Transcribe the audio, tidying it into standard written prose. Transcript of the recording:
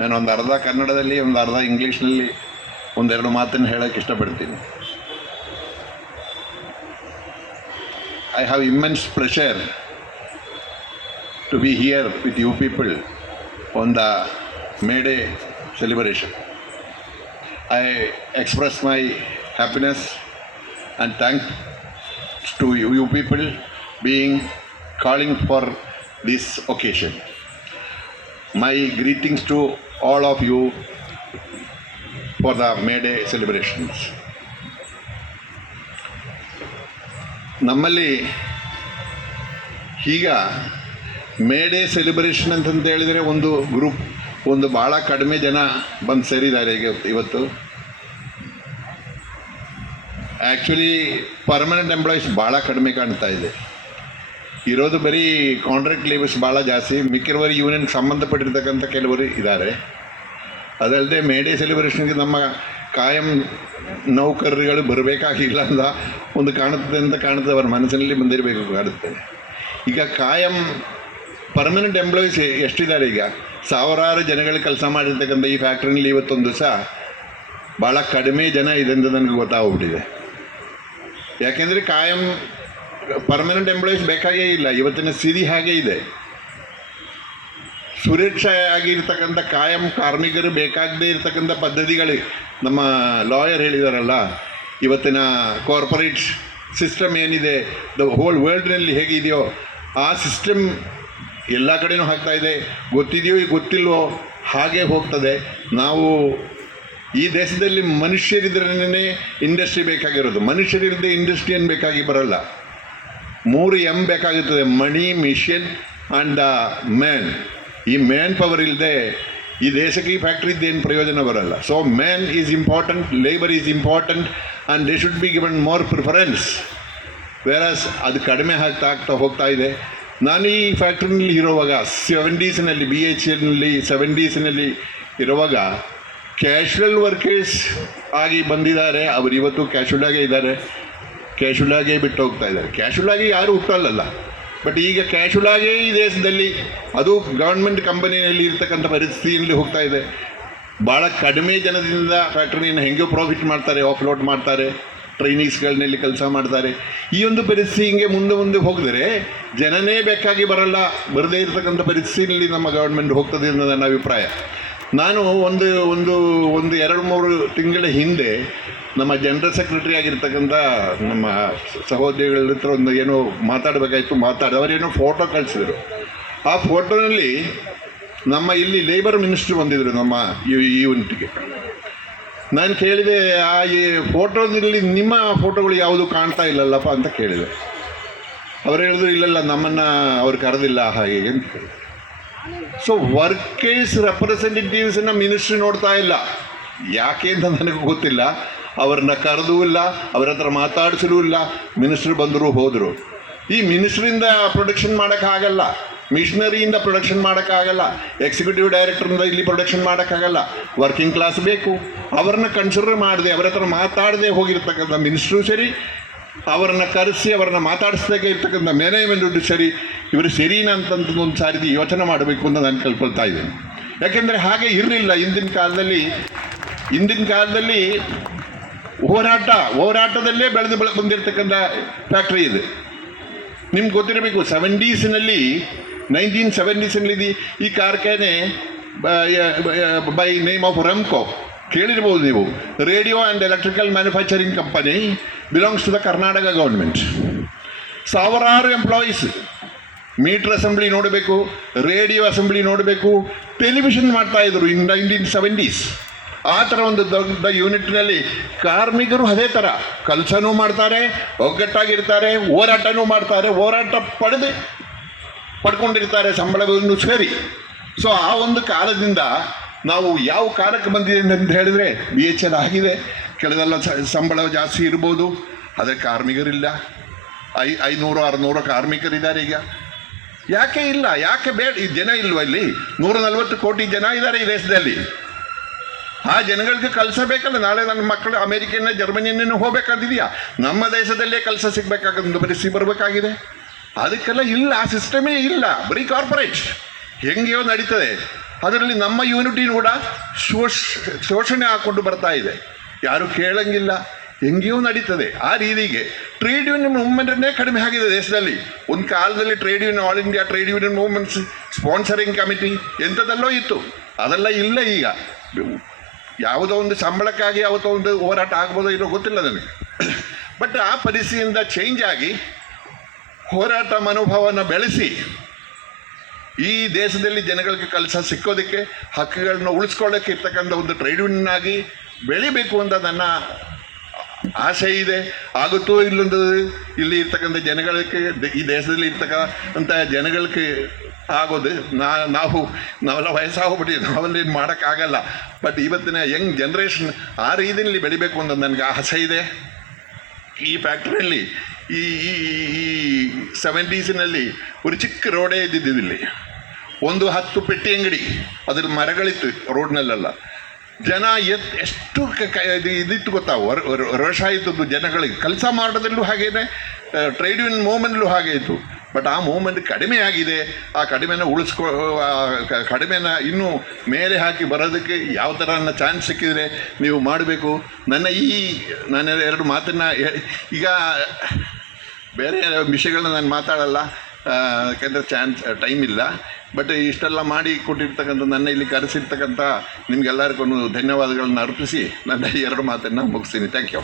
ನಾನು ಒಂದು ಅರ್ಧ ಕನ್ನಡದಲ್ಲಿ ಒಂದು ಅರ್ಧ ಇಂಗ್ಲೀಷ್ನಲ್ಲಿ ಒಂದೆರಡು ಮಾತನ್ನು ಹೇಳೋಕ್ಕೆ ಇಷ್ಟಪಡ್ತೀನಿ. I have immense pleasure to be here with you people on the May Day celebration. I express my happiness and thanks to you people being calling for this occasion. My greetings to all of you for the May Day celebrations. ನಮ್ಮಲ್ಲಿ ಈಗ May day celebration ಅಂತಂತ ಹೇಳಿದರೆ ಒಂದು group, ಒಂದು ಭಾಳ ಕಡಿಮೆ ಜನ ಬಂದು ಸೇರಿದ್ದಾರೆ ಈಗ ಇವತ್ತು. ಆ್ಯಕ್ಚುಲಿ ಪರ್ಮನೆಂಟ್ ಎಂಪ್ಲಾಯೀಸ್ ಭಾಳ ಕಡಿಮೆ ಕಾಣ್ತಾ ಇದೆ. ಇರೋದು ಬರೀ ಕಾಂಟ್ರಾಕ್ಟ್ ಲೇಬರ್ಸ್ ಭಾಳ ಜಾಸ್ತಿ, ಮಿಕ್ಕಿರುವರು ಯೂನಿಯನ್ಗೆ ಸಂಬಂಧಪಟ್ಟಿರ್ತಕ್ಕಂಥ ಕೆಲವರು ಇದ್ದಾರೆ. ಅದಲ್ಲದೆ ಮೇ ಡೇ ಸೆಲೆಬ್ರೇಷನ್ಗೆ ನಮ್ಮ ಕಾಯಂ ನೌಕರರುಗಳು ಬರಬೇಕಾಗಿಲ್ಲ ಅಂತ ಒಂದು ಕಾಣುತ್ತದೆ ಅಂತ ಕಾಣುತ್ತದೆ, ಅವರ ಮನಸ್ಸಿನಲ್ಲಿ ಬಂದಿರಬೇಕು ಕಾಣುತ್ತೆ. ಈಗ ಕಾಯಂ ಪರ್ಮನೆಂಟ್ ಎಂಪ್ಲಾಯೀಸ್ ಎಷ್ಟಿದ್ದಾರೆ? ಈಗ ಸಾವಿರಾರು ಜನಗಳು ಕೆಲಸ ಮಾಡಿರ್ತಕ್ಕಂಥ ಈ ಫ್ಯಾಕ್ಟ್ರಿನಲ್ಲಿ ಇವತ್ತೊಂದು ದಿವಸ ಭಾಳ ಕಡಿಮೆ ಜನ ಇದೆ ಅಂತ ನನಗೆ ಗೊತ್ತಾಗ್ಬಿಟ್ಟಿದೆ. ಯಾಕೆಂದರೆ ಕಾಯಂ ಪರ್ಮನೆಂಟ್ ಎಂಪ್ಲಾಯೀಸ್ ಬೇಕಾಗೇ ಇಲ್ಲ. ಇವತ್ತಿನ ಸ್ಥಿತಿ ಹಾಗೇ ಇದೆ. ಸುರಕ್ಷೆ ಆಗಿರ್ತಕ್ಕಂಥ ಕಾಯಂ ಕಾರ್ಮಿಕರು ಬೇಕಾಗದೇ ಇರತಕ್ಕಂಥ ಪದ್ಧತಿಗಳು ನಮ್ಮ ಲಾಯರ್ ಹೇಳಿದಾರಲ್ಲ, ಇವತ್ತಿನ ಕಾರ್ಪೊರೇಟ್ ಸಿಸ್ಟಮ್ ಏನಿದೆ ದ ಹೋಲ್ ವರ್ಲ್ಡ್ನಲ್ಲಿ ಹೇಗಿದೆಯೋ ಆ ಸಿಸ್ಟಮ್ ಎಲ್ಲ ಕಡೆಯೂ ಆಗ್ತಾಯಿದೆ. ಗೊತ್ತಿದೆಯೋ ಗೊತ್ತಿಲ್ವೋ ಹಾಗೆ ಹೋಗ್ತದೆ. ನಾವು ಈ ದೇಶದಲ್ಲಿ ಮನುಷ್ಯರಿದ್ರೇ ಇಂಡಸ್ಟ್ರಿ ಬೇಕಾಗಿರೋದು. ಮನುಷ್ಯರಿಲ್ಲದೆ ಇಂಡಸ್ಟ್ರಿ ಏನು ಬೇಕಾಗಿ ಬರಲ್ಲ. 3 M ಬೇಕಾಗುತ್ತದೆ: ಮನಿ, ಮಿಷನ್ ಆ್ಯಂಡ್ ಮ್ಯಾನ್. ಈ ಮ್ಯಾನ್ ಪವರ್ ಇಲ್ಲದೆ ಈ ದೇಶಕ್ಕೆ ಈ ಫ್ಯಾಕ್ಟ್ರಿದ್ದೇನು ಪ್ರಯೋಜನ ಬರಲ್ಲ. So man is important, labour is important and they should be given more preference. Whereas ಅದು ಕಡಿಮೆ ಆಗ್ತಾ ಹೋಗ್ತಾ ಇದೆ. ನಾನು ಈ ಫ್ಯಾಕ್ಟ್ರಿನಲ್ಲಿ ಇರುವಾಗ 70ಸ್ನಲ್ಲಿ BHELನಲ್ಲಿ 70ಸ್ನಲ್ಲಿ ಇರುವಾಗ ಕ್ಯಾಶುವಲ್ ವರ್ಕರ್ಸ್ ಆಗಿ ಬಂದಿದ್ದಾರೆ. ಅವರು ಇವತ್ತು ಕ್ಯಾಶುವಲಾಗೇ ಇದ್ದಾರೆ, ಕ್ಯಾಶುವಲಾಗೇ ಬಿಟ್ಟು ಹೋಗ್ತಾ ಇದ್ದಾರೆ. ಕ್ಯಾಶುವಲಾಗಿ ಯಾರೂ ಹುಟ್ಟಲ್ಲ, ಬಟ್ ಈಗ ಕ್ಯಾಶುವಲಾಗೇ ಈ ದೇಶದಲ್ಲಿ ಅದು ಗೌರ್ಮೆಂಟ್ ಕಂಪನಿಯಲ್ಲಿ ಇರ್ತಕ್ಕಂಥ ಪರಿಸ್ಥಿತಿಯಲ್ಲಿ ಹೋಗ್ತಾ ಇದೆ. ಭಾಳ ಕಡಿಮೆ ಜನದಿಂದ ಫ್ಯಾಕ್ಟ್ರಿನ ಹೆಂಗೆ ಪ್ರಾಫಿಟ್ ಮಾಡ್ತಾರೆ, ಆಫ್ಲೋಡ್ ಮಾಡ್ತಾರೆ, ಟ್ರೈನೀಸ್ಗಳನ್ನೆಲ್ಲಿ ಕೆಲಸ ಮಾಡ್ತಾರೆ. ಈ ಒಂದು ಪರಿಸ್ಥಿತಿ ಹಿಂಗೆ ಮುಂದೆ ಹೋಗಿದರೆ ಜನನೇ ಬೇಕಾಗಿ ಬರದೇ ಇರತಕ್ಕಂಥ ಪರಿಸ್ಥಿತಿಯಲ್ಲಿ ನಮ್ಮ ಗೌರ್ಮೆಂಟ್ ಹೋಗ್ತದೆ ಅನ್ನೋದು ನನ್ನ ಅಭಿಪ್ರಾಯ. ನಾನು ಒಂದು 2-3 ತಿಂಗಳ ಹಿಂದೆ ನಮ್ಮ ಜನರಲ್ ಸೆಕ್ರೆಟರಿ ಆಗಿರ್ತಕ್ಕಂಥ ನಮ್ಮ ಸಹೋದ್ಯೋಗಿಗಳ ಹತ್ರ ಒಂದು ಏನೋ ಮಾತಾಡಬೇಕಾಯ್ತು. ಅವರೇನೋ ಫೋಟೋ ಕಳಿಸಿದರು. ಆ ಫೋಟೋನಲ್ಲಿ ನಮ್ಮ ಇಲ್ಲಿ ಲೇಬರ್ ಮಿನಿಸ್ಟ್ರು ಬಂದಿದ್ದರು ನಮ್ಮ ಯೂನಿಟ್ಗೆ. ನಾನು ಕೇಳಿದೆ, ಈ ಫೋಟೋದಲ್ಲಿ ನಿಮ್ಮ ಫೋಟೋಗಳು ಯಾವುದು ಕಾಣ್ತಾ ಇಲ್ಲಲ್ಲಪ್ಪ ಅಂತ ಕೇಳಿದೆ. ಅವರು ಹೇಳಿದ್ರು, ಇಲ್ಲ ನಮ್ಮನ್ನು ಅವ್ರು ಕರೆದಿಲ್ಲ ಹಾಗೆ ಅಂತ ಕೇಳಿದೆ. ಸೊ ವರ್ಕರ್ಸ್ ರೆಪ್ರೆಸೆಂಟೇಟಿವ್ಸನ್ನು ಮಿನಿಸ್ಟ್ರಿ ನೋಡ್ತಾ ಇಲ್ಲ. ಯಾಕೆ ಅಂತ ನನಗೆ ಗೊತ್ತಿಲ್ಲ. ಅವ್ರನ್ನ ಕರೆದೂ ಇಲ್ಲ, ಅವ್ರ ಹತ್ರ ಮಾತಾಡಿಸಲೂ ಇಲ್ಲ. ಮಿನಿಸ್ಟ್ರು ಬಂದರು ಹೋದರು. ಈ ಮಿನಿಸ್ಟ್ರಿಂದ ಪ್ರೊಡಕ್ಷನ್ ಮಾಡೋಕ್ಕಾಗಲ್ಲ, ಮಿಷನರಿಯಿಂದ ಪ್ರೊಡಕ್ಷನ್ ಮಾಡೋಕ್ಕಾಗಲ್ಲ, ಎಕ್ಸಿಕ್ಯೂಟಿವ್ ಡೈರೆಕ್ಟ್ರಿಂದ ಇಲ್ಲಿ ಪ್ರೊಡಕ್ಷನ್ ಮಾಡೋಕ್ಕಾಗಲ್ಲ. ವರ್ಕಿಂಗ್ ಕ್ಲಾಸ್ ಬೇಕು. ಅವ್ರನ್ನ ಕನ್ಸಿಡರ್ ಮಾಡದೆ, ಅವರ ಹತ್ರ ಮಾತಾಡದೆ ಹೋಗಿರ್ತಕ್ಕಂಥ ಮಿನಿಸ್ಟ್ರು ಸರಿ, ಅವರನ್ನ ಕರೆಸಿ ಅವರನ್ನ ಮಾತಾಡಿಸ್ದಾಗೆ ಇರ್ತಕ್ಕಂಥ ಮ್ಯಾನೇಜ್ಮೆಂಟ್ ಸರಿ, ಇವರು ಸರಿನಾ ಅಂತಂದು ಒಂದು ಸಾರಿ ಯೋಚನೆ ಮಾಡಬೇಕು ಅಂತ ನಾನು ಕಲ್ಕೊಳ್ತಾ ಇದ್ದೀನಿ. ಯಾಕೆಂದರೆ ಹಾಗೆ ಇರಲಿಲ್ಲ ಹಿಂದಿನ ಕಾಲದಲ್ಲಿ. ಹೋರಾಟದಲ್ಲೇ ಬೆಳೆದು ಬಂದಿರತಕ್ಕಂಥ ಫ್ಯಾಕ್ಟ್ರಿ ಇದೆ. ನಿಮ್ಗೆ ಗೊತ್ತಿರಬೇಕು, 1970ಸ್ನಲ್ಲಿ ಈ ಕಾರ್ಖಾನೆ ಬೈ ನೇಮ್ ಆಫ್ ರೆಮ್ಕೋ ಕೇಳಿರ್ಬೋದು ನೀವು. Radio and electrical manufacturing company belongs to the Karnataka government. ಸಾವಿರಾರು ಎಂಪ್ಲಾಯೀಸ್. ಮೀಟರ್ ಅಸೆಂಬ್ಲಿ ನೋಡಬೇಕು, ರೇಡಿಯೋ ಅಸೆಂಬ್ಲಿ ನೋಡಬೇಕು, ಟೆಲಿವಿಷನ್ ಮಾಡ್ತಾಯಿದ್ರು ಇನ್ 1970s. ಆ ಥರ ಒಂದು ದೊಡ್ಡ ಯೂನಿಟ್ನಲ್ಲಿ ಕಾರ್ಮಿಕರು ಅದೇ ಥರ ಕೆಲಸನೂ ಮಾಡ್ತಾರೆ, ಒಗ್ಗಟ್ಟಾಗಿರ್ತಾರೆ, ಹೋರಾಟನೂ ಮಾಡ್ತಾರೆ, ಹೋರಾಟ ಪಡ್ಕೊಂಡಿರ್ತಾರೆ, ಸಂಬಳವನ್ನು ಸೇರಿ. ಸೊ ಆ ಒಂದು ಕಾಲದಿಂದ ನಾವು ಯಾವ ಕಾಲಕ್ಕೆ ಬಂದಿದೆ ಅಂತ ಹೇಳಿದರೆ BHEL ಆಗಿದೆ. ಕೆಲವೆಲ್ಲ ಸಂಬಳ ಜಾಸ್ತಿ ಇರ್ಬೋದು, ಆದರೆ ಕಾರ್ಮಿಕರಿಲ್ಲ. 500-600 ಕಾರ್ಮಿಕರಿದ್ದಾರೆ ಈಗ. ಯಾಕೆ ಇಲ್ಲ? ಯಾಕೆ ಈ ಜನ ಇಲ್ವ? ಇಲ್ಲಿ 140 ಕೋಟಿ ಜನ ಇದ್ದಾರೆ ಈ ದೇಶದಲ್ಲಿ. ಆ ಜನಗಳಿಗೆ ಕೆಲಸ ಬೇಕಲ್ಲ. ನಾಳೆ ನನ್ನ ಮಕ್ಕಳು ಅಮೇರಿಕನ್ನ ಜರ್ಮನಿಯನ್ನು ಹೋಗ್ಬೇಕಾದಿದೆಯಾ? ನಮ್ಮ ದೇಶದಲ್ಲೇ ಕೆಲಸ ಸಿಗಬೇಕಾಗಂದು ಪರಿಸ್ಥಿತಿ ಬರಬೇಕಾಗಿದೆ. ಅದಕ್ಕೆಲ್ಲ ಇಲ್ಲ, ಆ ಸಿಸ್ಟಮೇ ಇಲ್ಲ. ಬರೀ ಕಾರ್ಪೊರೇಟ್ ಹೆಂಗೆಯೋ ನಡೀತದೆ. ಅದರಲ್ಲಿ ನಮ್ಮ ಯೂನಿಟಿನೂ ಕೂಡ ಶೋಷಣೆ ಹಾಕ್ಕೊಂಡು ಬರ್ತಾ ಇದೆ. ಯಾರು ಕೇಳಂಗಿಲ್ಲ, ಹೆಂಗೆಯೂ ನಡೀತದೆ. ಆ ರೀತಿಗೆ ಟ್ರೇಡ್ ಯೂನಿಯನ್ ಮೂವ್ಮೆಂಟನ್ನೇ ಕಡಿಮೆ ಆಗಿದೆ ದೇಶದಲ್ಲಿ. ಒಂದು ಕಾಲದಲ್ಲಿ trade union, all India trade union movements sponsoring committee ಎಂಥದ್ದೆಲ್ಲೋ ಇತ್ತು, ಅದೆಲ್ಲ ಇಲ್ಲ ಈಗ. ಯಾವುದೋ ಒಂದು ಸಂಬಳಕ್ಕಾಗಿ ಯಾವತ್ತೋ ಒಂದು ಹೋರಾಟ ಆಗ್ಬೋದೋ ಇರೋ ಗೊತ್ತಿಲ್ಲ ನನಗೆ. ಬಟ್ ಆ ಪರಿಸ್ಥಿತಿಯಿಂದ ಚೇಂಜ್ ಆಗಿ ಹೋರಾಟ ಮನೋಭಾವನ ಬೆಳೆಸಿ ಈ ದೇಶದಲ್ಲಿ ಜನಗಳಿಗೆ ಕೆಲಸ ಸಿಕ್ಕೋದಕ್ಕೆ, ಹಕ್ಕುಗಳನ್ನ ಉಳಿಸ್ಕೊಳ್ಳೋಕ್ಕೆ ಇರ್ತಕ್ಕಂಥ ಒಂದು ಟ್ರೇಡ್ ಯೂನಿಯನ್ ಆಗಿ ಬೆಳಿಬೇಕು ಅಂತ ನನ್ನ ಆಸೆ ಇದೆ. ಆಗುತ್ತೋ ಇಲ್ಲೊಂದು ಇಲ್ಲಿ ಇರ್ತಕ್ಕಂಥ ಜನಗಳಿಗೆ, ಈ ದೇಶದಲ್ಲಿ ಇರ್ತಕ್ಕಂಥ ಜನಗಳಿಗೆ ಆಗೋದು ನಾವೆಲ್ಲ ವಯಸ್ಸಾಗೋಗ್ಬಿಟ್ಟು ನಾವೆಲ್ಲ ಮಾಡೋಕ್ಕಾಗಲ್ಲ. ಬಟ್ ಇವತ್ತಿನ ಯಂಗ್ ಜನ್ರೇಷನ್ ಆ ರೀತಿಯಲ್ಲಿ ಬೆಳಿಬೇಕು ಅಂತ ನನಗೆ ಆಸೆ ಇದೆ. ಈ ಫ್ಯಾಕ್ಟ್ರಿಯಲ್ಲಿ ಈ 70s ಒಂದು ಚಿಕ್ಕ ರೋಡೇ ಇದ್ದಿದ್ದಿಲ್ಲಿ, ಒಂದು 10 ಪೆಟ್ಟಿ ಅಂಗಡಿ, ಅದ್ರ ಮರಗಳಿತ್ತು ರೋಡ್ನಲ್ಲೆಲ್ಲ. ಜನ ಎಷ್ಟು ಇದಿತ್ತು ಗೊತ್ತಾ, ರೋಷ ಇದ್ದದ್ದು ಜನಗಳಿಗೆ. ಕೆಲಸ ಮಾಡೋದ್ರಲ್ಲೂ ಹಾಗೇನೆ, ಟ್ರೇಡ್ ಯೂನಿಯನ್ ಮೂವ್ಮೆಂಟ್ಲೂ ಹಾಗೆ ಇತ್ತು. ಬಟ್ ಆ ಮೂವ್ಮೆಂಟ್ ಕಡಿಮೆ ಆಗಿದೆ. ಆ ಕಡಿಮೆನ ಇನ್ನೂ ಮೇಲೆ ಹಾಕಿ ಬರೋದಕ್ಕೆ ಯಾವ ಥರ ಚಾನ್ಸ್ ಸಿಕ್ಕಿದರೆ ನೀವು ಮಾಡಬೇಕು. ನನ್ನ 2 ಮಾತನ್ನು ಈಗ ಬೇರೆ ವಿಷಯಗಳನ್ನ ನಾನು ಮಾತಾಡಲ್ಲ, ಯಾಕೆಂದರೆ ಟೈಮ್ ಇಲ್ಲ. ಬಟ್ ಇಷ್ಟೆಲ್ಲ ಮಾಡಿ ಕೊಟ್ಟಿರ್ತಕ್ಕಂಥ, ನನ್ನ ಇಲ್ಲಿ ಕರೆಸಿರ್ತಕ್ಕಂಥ ನಿಮಗೆಲ್ಲರಿಗೂ ಧನ್ಯವಾದಗಳನ್ನ ಅರ್ಪಿಸಿ ನನ್ನ 2 ಮಾತನ್ನು ಮುಗಿಸ್ತೀನಿ. Thank you.